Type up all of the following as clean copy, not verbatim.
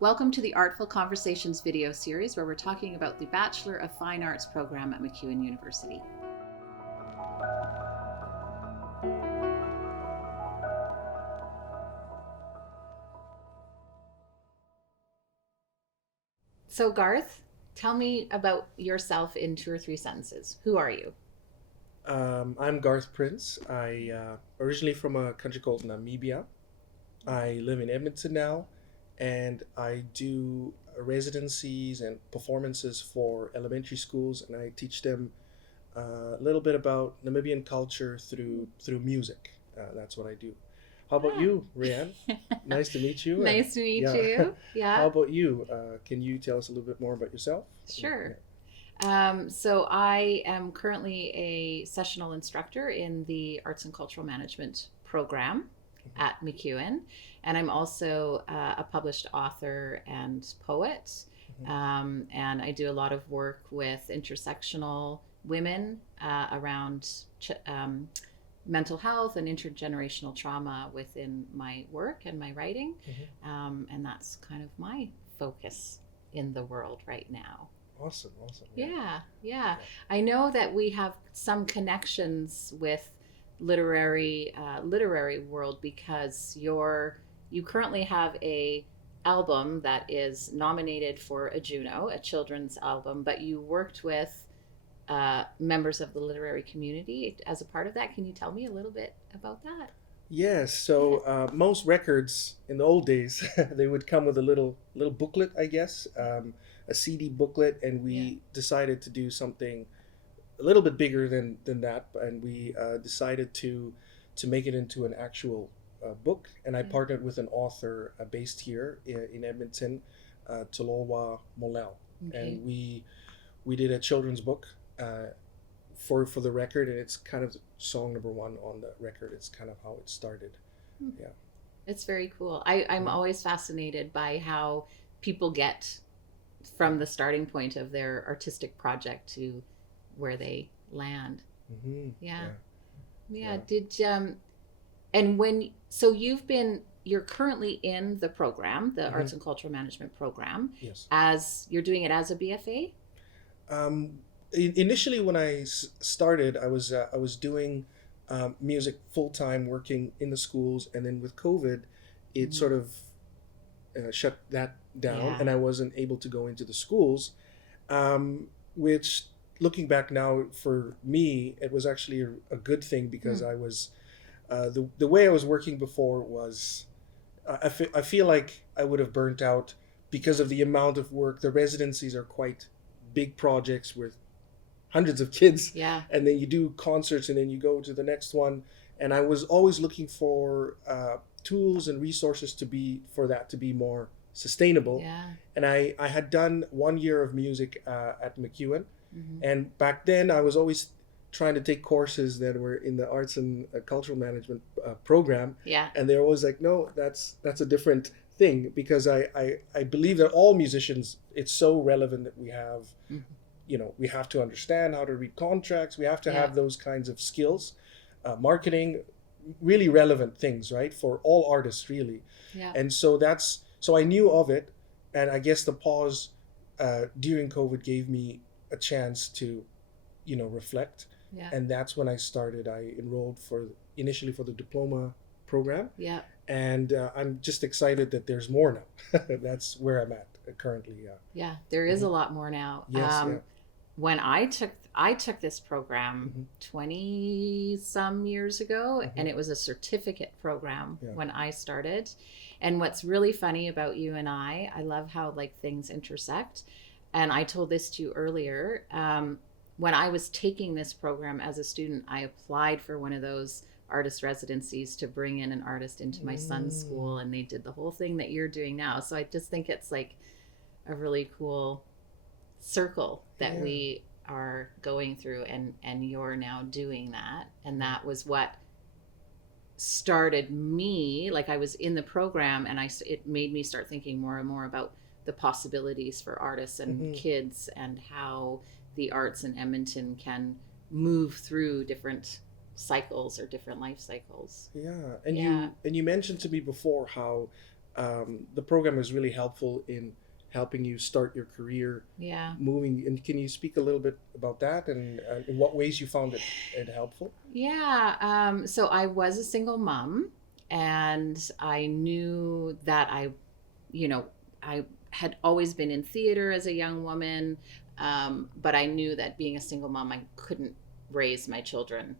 Welcome to the Artful Conversations video series where we're talking about the Bachelor of Fine Arts program at MacEwan University. So Garth, tell me about yourself in 2 or 3 sentences. Who are you? I'm Garth Prince. I originally from a country called Namibia. I live in Edmonton now, and I do residencies and performances for elementary schools, and I teach them a little bit about Namibian culture through music. That's what I do. How about Ah. you, Rayanne? Nice to meet you. And Nice to meet yeah, you. how Yeah, about you? Can you tell us a little bit more about yourself? Yeah. sure. So I am currently a sessional instructor in the Arts and Cultural Management program Mhm. at MacEwan, and I'm also a published author and poet. Mhm. And I do a lot of work with intersectional women around mental health and intergenerational trauma within my work and my writing. Mhm. And that's kind of my focus in the world right now. Awesome, awesome. Yeah. Yeah. Yeah. I know that we have some connections with literary world because you currently have a album that is nominated for a Juno, a children's album, but you worked with members of the literary community as a part of that. Can you tell me a little bit about that? Yes, Yeah. so most records in the old days they would come with a little booklet, I guess, a CD booklet, and Yeah. we decided to do something a little bit bigger than that, and we decided to make it into an actual book. And I Yeah. partnered with an author based here in Edmonton, Tolowa Molel, Okay. and we did a children's book. For the record, and it's kind of song number one on the record. It's kind of how it started. Hmm. Yeah. It's very cool. I'm Mhm. always fascinated by how people get from the starting point of their artistic project to where they land. Mm-hmm. Yeah. Yeah. Yeah. Yeah. And you're currently in the program, the Mm-hmm. Arts and Cultural Management program, Yes. as you're doing it as a BFA? Um, Initially, when started, I was doing music full time, working in the schools, and then with COVID, it Mm-hmm. sort of shut that down, Yeah. and I wasn't able to go into the schools. Um, which, looking back now, for me, it was actually a good thing because Hmm. I was the way I was working before was I feel like I would have burnt out because of the amount of work. The residencies are quite big projects with hundreds of kids, Yeah. and then you do concerts, and then you go to the next one. And I was always looking for tools and resources to be for that to be more sustainable. Yeah. And I had done 1 year of music at MacEwan, Hmm. and back then I was always trying to take courses that were in the arts and cultural management program, Yeah. and they're always like, no, that's a different thing, because I believe that all musicians, it's so relevant that we have, Hmm. we have to understand how to read contracts, we have to Yeah. have those kinds of skills, marketing, really relevant things, right, for all artists, really. Yeah. And so I knew of it, and I guess the pause during COVID gave me a chance to reflect, Yeah. and that's when I started. I enrolled for initially for the diploma program, Yeah. and I'm just excited that there's more now. That's where I'm at currently. Yeah. Yeah. There is Hmm. a lot more now. Yes. Yeah. When I took this program Hmm. 20 some years ago, Hmm. and it was a certificate program Yeah. when I started. And what's really funny about you and I love how like things intersect. And I told this to you earlier. When I was taking this program as a student, I applied for one of those artist residencies to bring in an artist into my son's Mm. school, and they did the whole thing that you're doing now. So I just think it's like a really cool circle that Yeah. we are going through, and you're now doing that. And Yeah. that was what started me, like I was in the program, and it made me start thinking more and more about the possibilities for artists and Hmm. kids, and how the arts in Edmonton can move through different cycles or different life cycles. Yeah. Yeah. And you mentioned to me before how the program is really helpful in helping you start your career Yeah. moving. And can you speak a little bit about that and in what ways you found it helpful? Yeah. So I was a single mom, and I knew that you know, I had always been in theater as a young woman, but I knew that being a single mom, I couldn't raise my children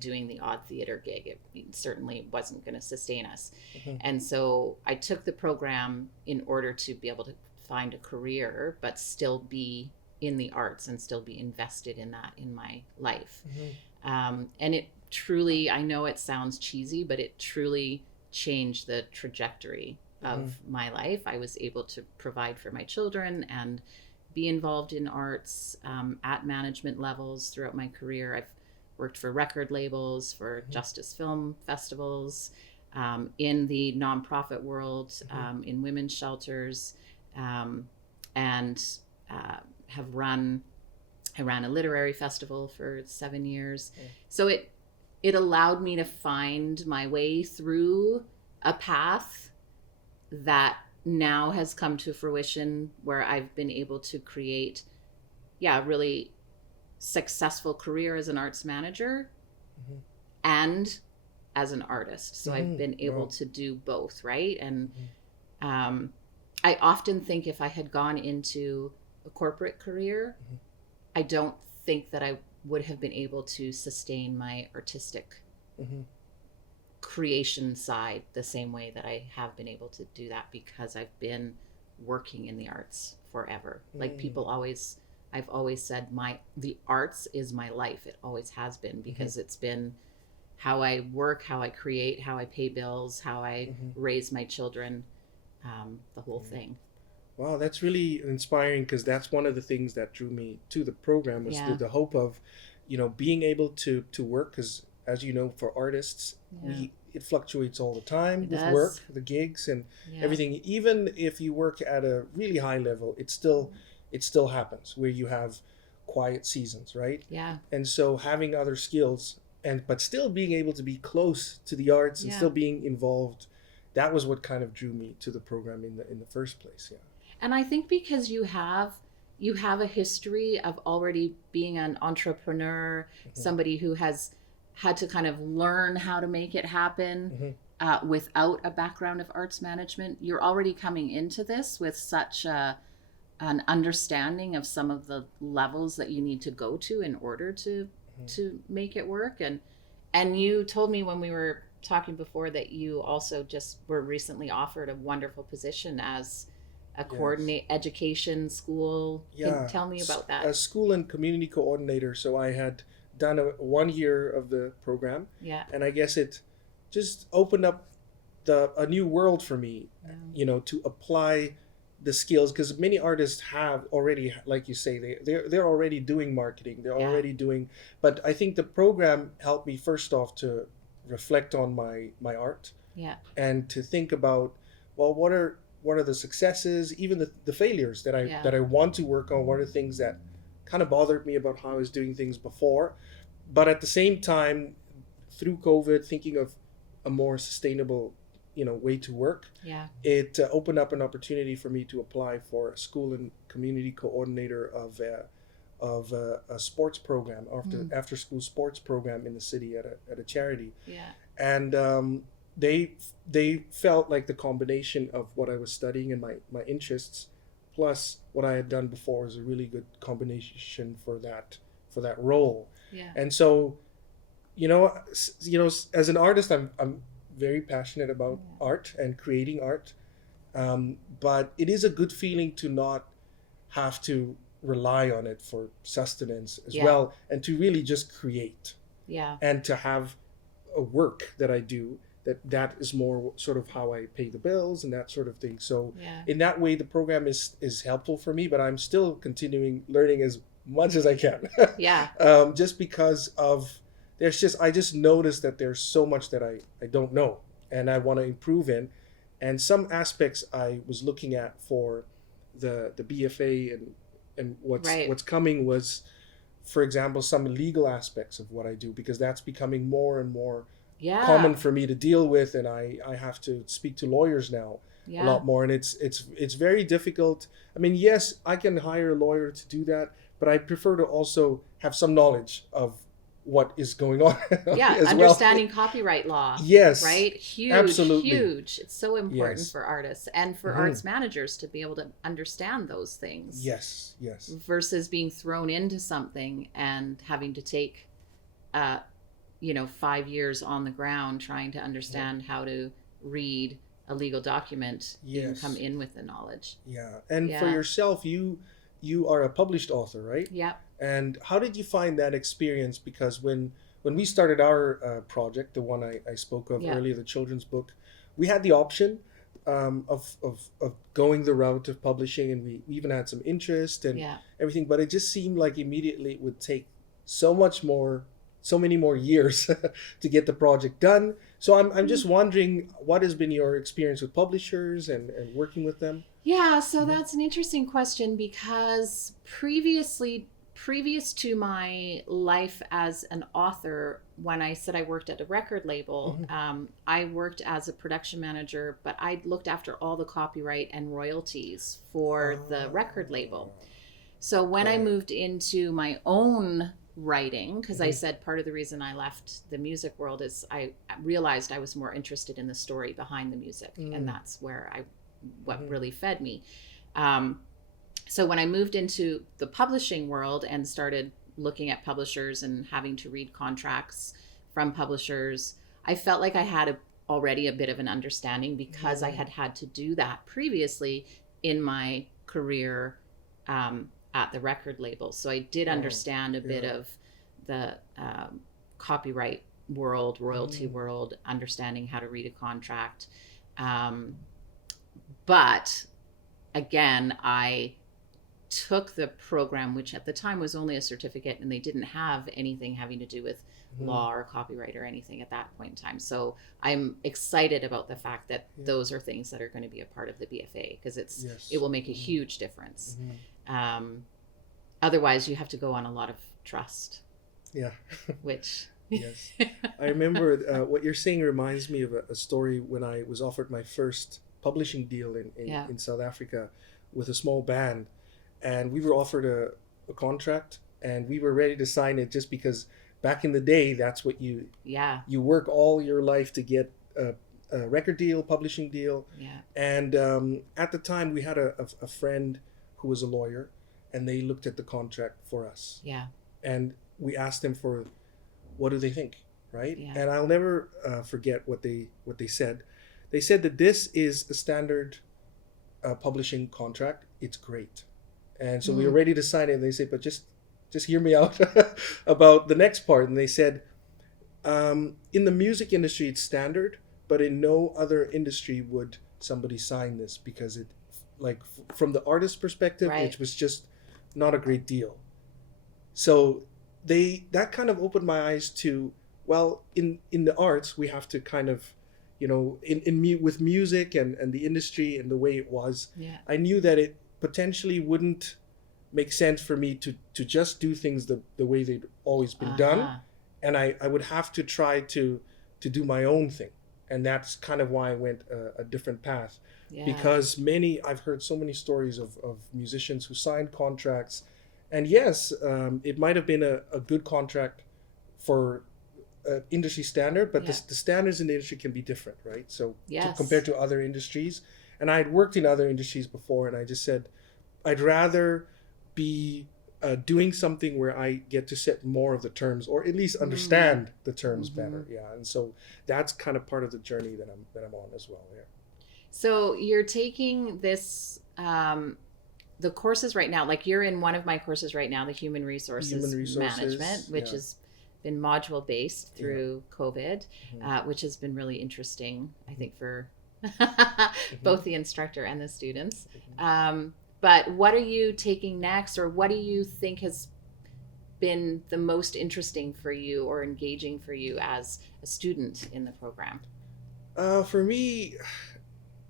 doing the odd theater gig. It certainly wasn't going to sustain us. Mm-hmm. And so I took the program in order to be able to find a career, but still be in the arts and still be invested in that in my life. And it truly, I know it sounds cheesy, but it truly changed the trajectory of my life. I was able to provide for my children and be involved in arts at management levels throughout my career. I've worked for record labels, for Justice Film Festivals, in the nonprofit world, in women's shelters, and have run. I ran a literary festival for 7 years, so it allowed me to find my way through a path that now has come to fruition, where I've been able to create, a really successful career as an arts manager and as an artist. So I've been able to do both, right? And I often think if I had gone into a corporate career, I don't think that I would have been able to sustain my artistic creation side the same way that I have been able to do that, because I've been working in the arts forever. Like I've always said the arts is my life. It always has been, because it's been how I work, how I create, how I pay bills, how I raise my children, the whole thing. Wow, that's really inspiring, because that's one of the things that drew me to the program was the hope of, being able to work, because as you know, for artists, it fluctuates all the time with work, the gigs and everything. Even if you work at a really high level, it still happens where you have quiet seasons, right? Yeah. And so having other skills but still being able to be close to the arts and still being involved, that was what kind of drew me to the program in the first place. Yeah. And I think because you have a history of already being an entrepreneur, somebody who has had to kind of learn how to make it happen without a background of arts management, you're already coming into this with such an understanding of some of the levels that you need to go to in order to make it work. And you told me when we were talking before that you also just were recently offered a wonderful position as a coordinate education school. Can you tell me about that? A school and community coordinator. So I had done 1 year of the program, and I guess it just opened up a new world for me, to apply the skills, because many artists have already, like you say, they're already doing marketing, they're already doing, but I think the program helped me first off to reflect on my art, and to think about, well, what are the successes, even the failures that I want to work on. What are things that kind of bothered me about how I was doing things before, but at the same time, through COVID, thinking of a more sustainable, way to work. It opened up an opportunity for me to apply for a school and community coordinator of a sports program, after school sports program in the city at a charity. And they felt like the combination of what I was studying and my interests plus what I had done before was a really good combination for that role. And so, as an artist, I'm very passionate about art and creating art, but it is a good feeling to not have to rely on it for sustenance as well, and to really just create, and to have a work that I do that is more sort of how I pay the bills and that sort of thing. So in that way, the program is helpful for me, but I'm still continuing learning as much as I can. Just because of I just noticed that there's so much that I don't know and I want to improve in. And some aspects I was looking at for the BFA and what's coming was, for example, some legal aspects of what I do, because that's becoming more and more common for me to deal with, and I have to speak to lawyers now a Yeah. lot more, and it's very difficult. I mean, yes, I can hire a lawyer to do that, but I prefer to also have some knowledge of what is going on Yeah, as well. understanding copyright law, Yes, right? Huge, absolutely. huge. It's so important Yes. for artists and for Hmm. arts managers to be able to understand those things Yes. Yes. versus being thrown into something and having to take, uh, 5 years on the ground trying to Yeah. understand how to read a legal document. You can come Yes. in with the knowledge. Yeah. And for Yeah. yourself, you are a published author, right? Yep. And how did you find that experience? Because when we started our project, the one I spoke of Yep. earlier, the children's book, we had the option of going the route of publishing, and we even had some interest and Yeah. everything. But it just seemed like immediately it would take so much more, so many more years to get the project done. So I'm just wondering, what has been your experience with publishers and working with them? Yeah, so Hmm. that's an interesting question because previous to my life as an author, when I said I worked at a record label, Hmm. I worked as a production manager, but I looked after all the copyright and royalties for the record label. Oh, So when I okay. moved into my own writing, because I Hmm. said part of the reason I left the music world is I realized I was more interested in the story behind the music, and Mm. that's where what Hmm. really fed me. Um, so when I moved into the publishing world and started looking at publishers and having to read contracts from publishers, I felt like I had already a bit of an understanding because I Mm. had to do that previously in my career, at the record label. So I did Oh, understand a bit yeah. of the copyright world, royalty Mm. world, understanding how to read a contract. Um, but again, I took the program, which at the time was only a certificate, and they didn't have anything having to do with Mm. law or copyright or anything at that point in time. So I'm excited about the fact that Yeah. those are things that are going to be a part of the BFA because it Yes. will make a Hmm. huge difference. Hmm. Um, Otherwise, you have to go on a lot of trust, Yeah. which Yes. I remember what you're saying reminds me of a story when I was offered my first publishing deal yeah, in South Africa with a small band. And we were offered a contract, and we were ready to sign it just because back in the day, that's what yeah, you work all your life to get a record deal, publishing deal. yeah, And at the time, we had a friend who was a lawyer, and they looked at the contract for us. yeah, And we asked them for what do they think, right? yeah. And I'll never forget what they said. They said that this is a standard publishing contract. It's great, and so we were Mm, ready to sign it. And they said, but just hear me out about the next part. And they said, in the music industry, it's standard, but in no other industry would somebody sign this because it, like, from the artist's perspective, right. it was just not a great deal. So that kind of opened my eyes to, well, in the arts we have to kind of, with music and the industry and the way it was, Yeah. I knew that it potentially wouldn't make sense for me to just do things the way they'd always been done, Uh-huh. and I would have to try to do my own thing. And that's kind of why I went a different path, Yeah. because I've heard so many stories of musicians who signed contracts, and yes, it might have been a good contract for industry standard, but Yeah. the standards in the industry can be different, right? So compared Yes. to other industries, and I had worked in other industries before, and I just said I'd rather be doing something where I get to set more of the terms, or at least Mm. understand the terms Hmm. better. Yeah, and so that's kind of part of the journey that I'm on as well. Yeah. So you're taking the courses right now, like you're in one of my courses right now, the human Human resources resources. management, which Yeah. has been module based Yeah. through COVID, Hmm. which has been really interesting, I think, for Hmm. both the instructor and the students. Hmm. But what are you taking next, or what do you think has been the most interesting for you or engaging for you as a student in the program? For me,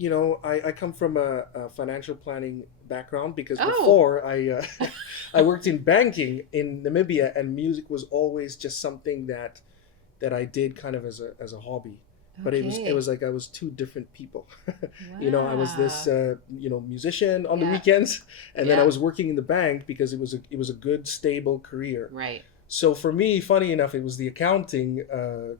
I come from a financial planning background, because Oh, before I worked in banking in Namibia, and music was always just something that I did kind of as a hobby. but it Okay. was like I was two different people. I was this Wow. musician on the Yeah. weekends, and then I Yeah. was working in the bank because it was a good stable career. Right. So for me, funny enough, it was the accounting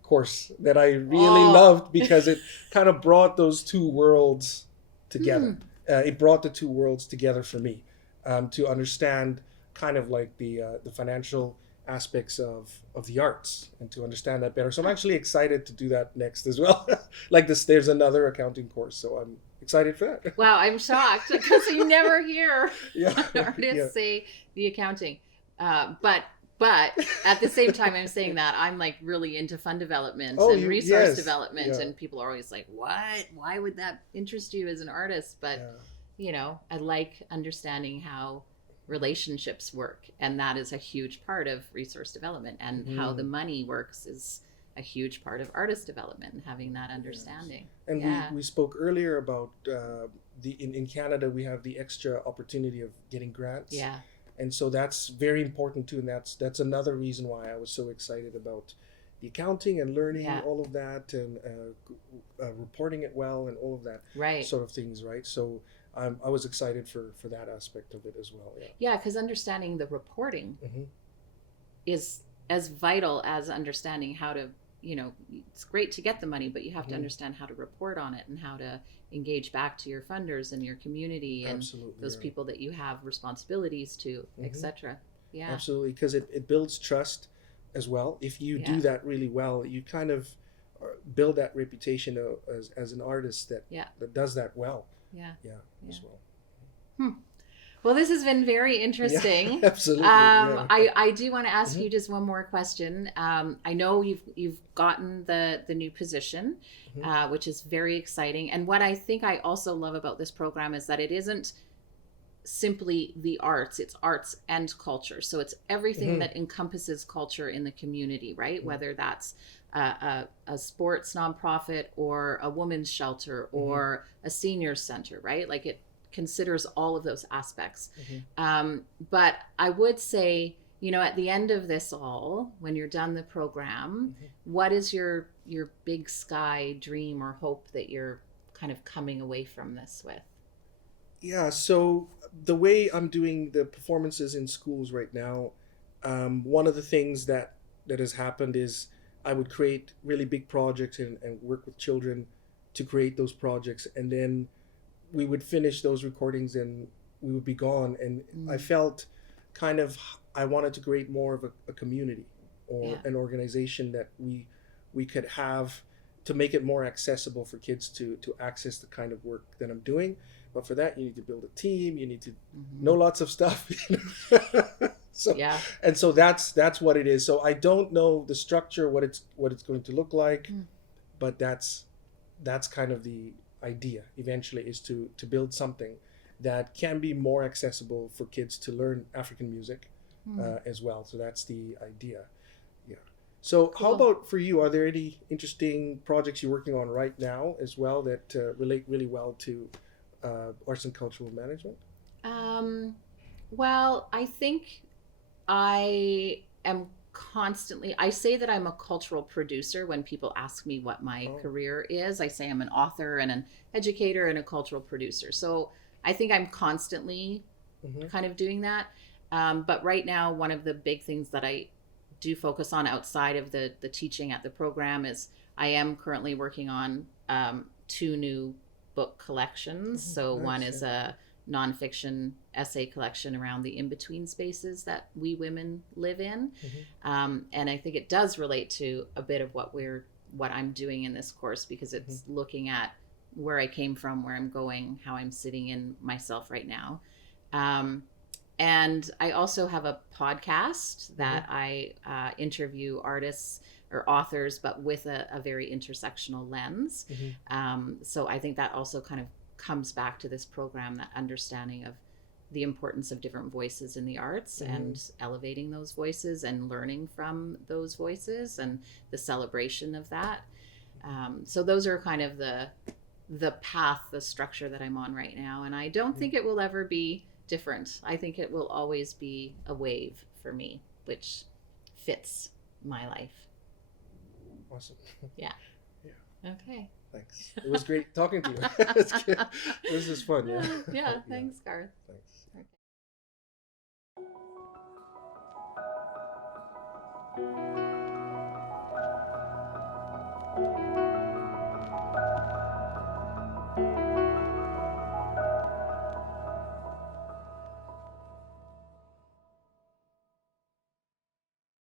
course that I really Oh. loved because it kind of brought those two worlds Hmm. together. It brought the two worlds together for me, to understand kind of like the financial aspects of the arts and to understand that better. So I'm Huh. actually excited to do that next as well. Like this, there's another accounting course, so I'm excited for that. Wow, I'm shocked because you never hear Yeah, yeah. artists say the accounting. But at the same time, I'm saying that I'm like really into fund development Oh, and you resource yes, development, yeah, and people are always like, "What? Why would that interest you as an artist?" But yeah. I like understanding how relationships work, and that is a huge part of resource development, and how the Mhm. money works is a huge part of artist development, and having that Yes. understanding. And we, Yeah, we spoke earlier about in Canada we have the extra opportunity of getting grants, yeah, and so that's very important too. And that's another reason why I was so excited about the accounting and learning yeah. all of that and reporting it well and all of that Right. sort of things, right? So I was excited for that aspect of it as well. Yeah. Yeah, because understanding the reporting Hmm. is as vital as understanding how to, it's great to get the money, but you have to Hmm. understand how to report on it and how to engage back to your funders and your community and Absolutely those right. people that you have responsibilities to, Hmm. etc. Yeah, Absolutely, because it builds trust as well. If you yeah, do that really well, you kind of build that reputation as an artist yeah, that does that well. yeah, Yeah, yeah. as well. Hmm. Well, this has been very Yeah, interesting. absolutely. Yeah. I do want to ask Hmm. you just one more question. I know you've gotten the new position, Hmm. which is very exciting. And what I think I also love about this program is that it isn't simply the arts; it's arts and culture. So it's everything Hmm. that encompasses culture in the community, right? Hmm. Whether that's a sports nonprofit or a women's shelter Hmm. or a senior center, right? Like it considers all of those aspects. Hmm. But I would say, at the end of this all, when you're done the program, Hmm. what is your big sky dream or hope that you're kind of coming away from this with? Yeah. So the way I'm doing the performances in schools right now, one of the things that has happened is I would create really big projects and work with children to create those projects, and then we would finish those recordings and we would be gone. And I Mm, felt kind of I wanted to create more of a community or yeah, an organization that we could have to make it more accessible for kids to access the kind of work that I'm doing. But for that, you need to build a team. You need to know hmm, lots of stuff. So yeah, and so that's what it is. So I don't know the structure, what it's going to look like, mm, but that's kind of the idea eventually, is to build something that can be more accessible for kids to learn African music mm, as well. So that's the idea. Yeah. So how cool. about for you? Are there any interesting projects you're working on right now as well that relate really well to arts and cultural management? Um, well, I think I am constantly, I say that I'm a cultural producer when people ask me what my Oh. career is. I say I'm an author and an educator and a cultural producer. So I think I'm constantly Hmm. kind of doing that. But right now, one of the big things that I do focus on outside of the teaching at the program is I am currently working on two new book collections. Oh, So one nice. is a nonfiction essay collection around the in between spaces that we women live in, Yeah. Hmm. and I think it does relate to a bit of what I'm doing in this course, because Hmm. it's looking at where I came from, where I'm going, how I'm sitting in myself right now. Um, and I also have a podcast Hmm. that I interview artists or authors, but with a very intersectional lens. Hmm. So I think that also kind of comes back to this program, that understanding of the importance of different voices in the arts Hmm. and elevating those voices and learning from those voices and the celebration of that. So those are kind of the path, the structure that I'm on right now. And I don't Hmm. think it will ever be different. I think it will always be a wave for me, which fits my life. Awesome. Yeah. Yeah. Okay. Thanks. It was great talking to you. It's good. This is fun. Yeah. Yeah, Yeah. thanks, Garth. Thanks. Okay.